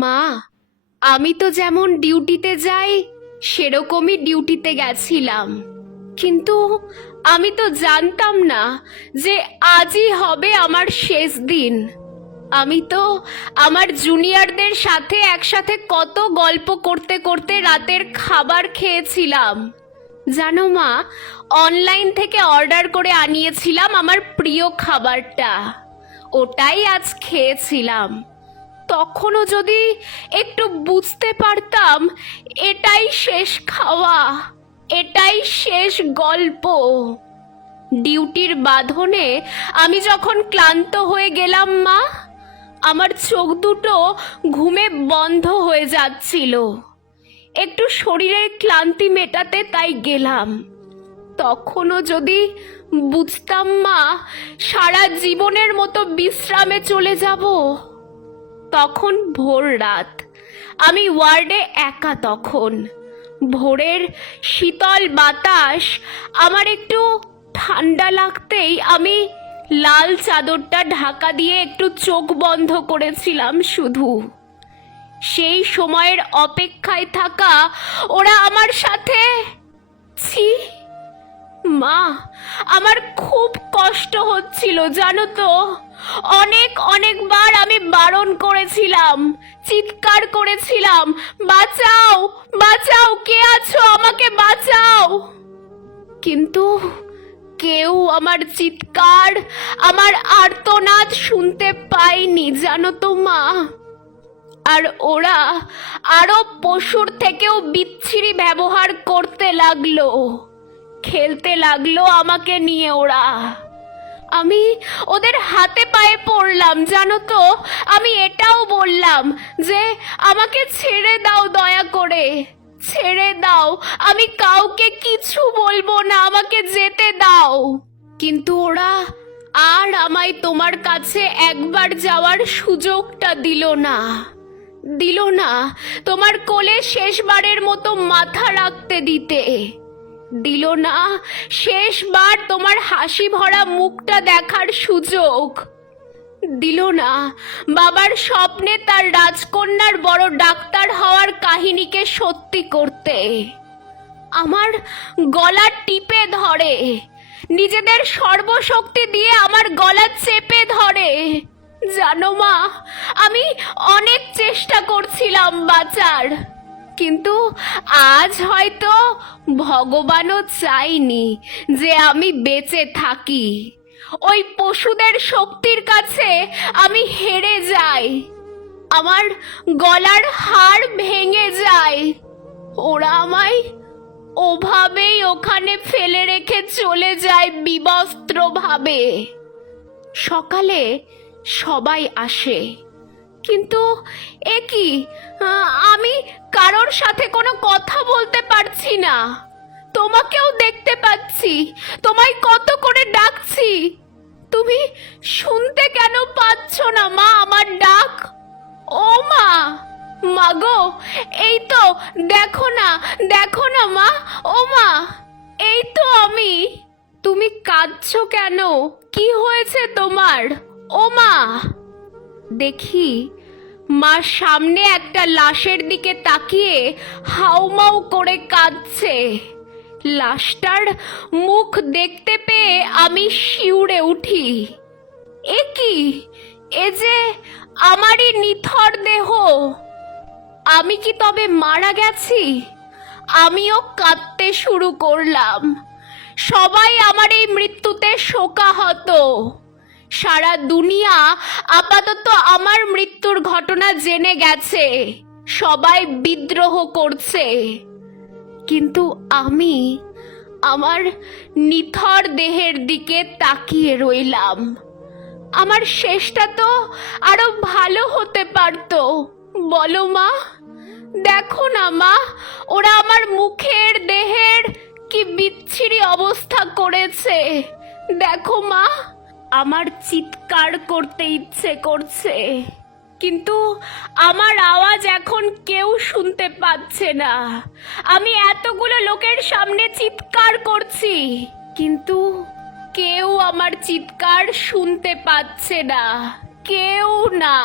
মা, আমি তো যেমন ডিউটিতে যাই সেরকমই ডিউটিতে গেছিলাম, কিন্তু আমি তো জানতাম না যে আজই হবে আমার শেষ দিন। আমি তো আমার জুনিয়রদের সাথে একসাথে কত গল্প করতে করতে রাতের খাবার খেয়েছিলাম। জানো মা, অনলাইন থেকে অর্ডার করে আনিয়েছিলাম আমার প্রিয় খাবারটা, ওটাই আজ খেয়েছিলাম। তখনও যদি একটু বুঝতে পারতাম এটাই শেষ খাওয়া, এটাই শেষ গল্প। ডিউটির বাঁধনে আমি যখন ক্লান্ত হয়ে গেলাম মা, আমার চোখ দুটো ঘুমে বন্ধ হয়ে যাচ্ছিল। একটু শরীরের ক্লান্তি মেটাতে তাই গেলাম। তখনও যদি বুঝতাম মা সারা জীবনের মতো বিশ্রামে চলে যাব। তখন ভোর রাত, আমি ওয়ার্ডে একা। তখন ভোরের শীতল বাতাস আমার একটু ঠান্ডা লাগতেই আমি লাল চাদরটা ঢাকা দিয়ে একটু চোখ বন্ধ করেছিলাম শুধু। সেই সময়ের অপেক্ষায় থাকা ওরা আমার সাথে, ছি মা, আমার খুব কষ্ট হচ্ছিল জানো তো। অনেকবার আমি বারণ করেছিলাম, চিৎকার করেছিলাম, বাঁচাও বাঁচাও, কে আছো, আমাকে বাঁচাও। কিন্তু কেউ আমার চিৎকার, আমার আর্তনাদ শুনতে পায়নি জানো তো মা। আর ওরা আরো পশুর থেকেও বিচ্ছিরি ব্যবহার করতে লাগলো, খেলতে লাগলো আমাকে নিয়ে ওরা। আমি ওদের হাতে পায়ে পড়লাম জানো তো। আমি এটাও বললাম যে আমাকে ছেড়ে দাও, দয়া করে ছেড়ে দাও, আমি কাউকে কিছু বলবো না, আমাকে যেতে দাও। কিন্তু ওরা আর আমায় তোমার কাছে একবার যাওয়ার সুযোগটা দিল না, দিল না তোমার কোলে শেষবারের মতো মাথা রাখতে দিতে, দিল না শেষবার তোমার হাসি ভরা মুখটা দেখার সুযোগ, দিল না বাবার স্বপ্নে তার রাজকন্যার বড় ডাক্তার হওয়ার কাহিনীকে সত্যি করতে। আমার গলা টিপে ধরে, নিজেদের সর্বশক্তি দিয়ে আমার গলা চেপে ধরে। জানো মা, আমি অনেক চেষ্টা করছিলাম বাঁচার, কিন্তু আজ হয়তো ভগবানও চাইনি যে আমি বেঁচে থাকি। ওই পশুদের শক্তির কাছে আমি হেরে যাই, আমার গলার হাড় ভেঙে যায়। ওরা আমায় ওভাবেই ওখানে ফেলে রেখে চলে যায় বিবস্ত্রভাবে। সকালে সবাই আসে, কিন্তু এ কি, আমি কারোর সাথে কোনো কথা বলতে পারছি না। তোমাকেও দেখতে পাচ্ছি, তোমায় কত করে ডাকছি, তুমি শুনতে কেন পাচ্ছ না মা আমার ডাক? ও মা, মাগো, এই তো দেখো না, দেখো না মা, ও মা, এই তো আমি। তুমি কাঁদছো কেন? কি হয়েছে তোমার? ও মা। দেখি মা সামনে একটা লাশের দিকে তাকিয়ে হাউমাউ করে কাঁদছে। লাশটার মুখ দেখতে পেয়ে আমি শিউরে উঠি। এ কি, এ যে আমারই নিথর দেহ। আমি কি তবে মারা গেছি? আমিও কাঁদতে শুরু করলাম। সবাই আমার এই মৃত্যুতে শোকাহত। সারা দুনিয়া আপাতত আমার মৃত্যুর ঘটনা জেনে গেছে, সবাই বিদ্রোহ করছে, কিন্তু আমি আমার নিথর দেহের দিকে তাকিয়ে রইলাম। আমার শেষটা তো আরো ভালো হতে পারতো, বলো মা। দেখো না মা, ওরা আমার মুখের দেহের কি বিচ্ছিরি অবস্থা করেছে। দেখো মা, আমার চিৎকার করতে ইচ্ছে করছে, কিন্তু আমার আওয়াজ এখন কেউ শুনতে পাচ্ছে না। আমি এতগুলো লোকের সামনে চিৎকার করছি, কিন্তু কেউ আমার চিৎকার শুনতে পাচ্ছে না, কেউ না।